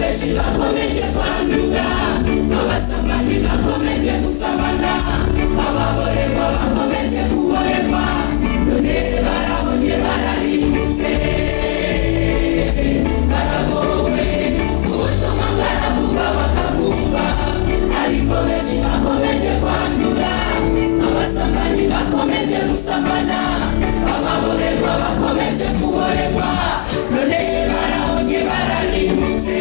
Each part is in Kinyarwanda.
benshi bakomeje kwandura, abasambanyi bakomeje gusambana, ababorerwa bakomeje kuborerwa, none barahonye bararimbutse. Baragowe ubutumwa bwaravuga bakabwumva, ariko benshi bakomeje kwandura, abasambanyi bakomeje gusambana, ababorerwa bakomeje kuborerwa, none barahonye bararimbutse.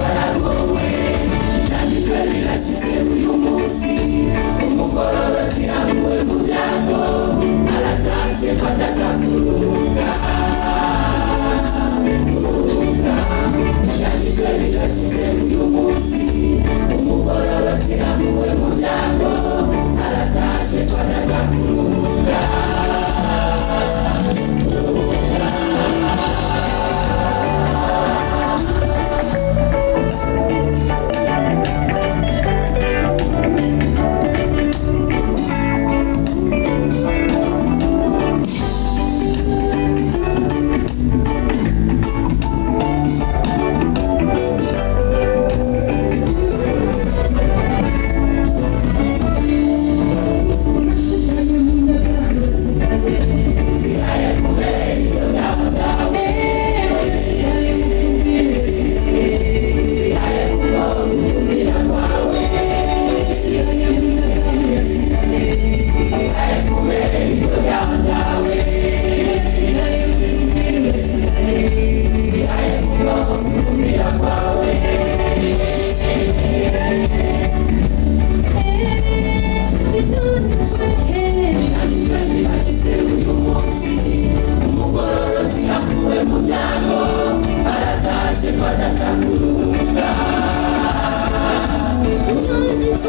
Baragowe cyanditswe birashize uyu munsi, umugororotsi yaguwe mu byago, aratashe ko adatakuruka. Cyanditswe birashize uyu munsi, umugororotsi yaguwe mu byago, aratashe ko adatakuruka. It's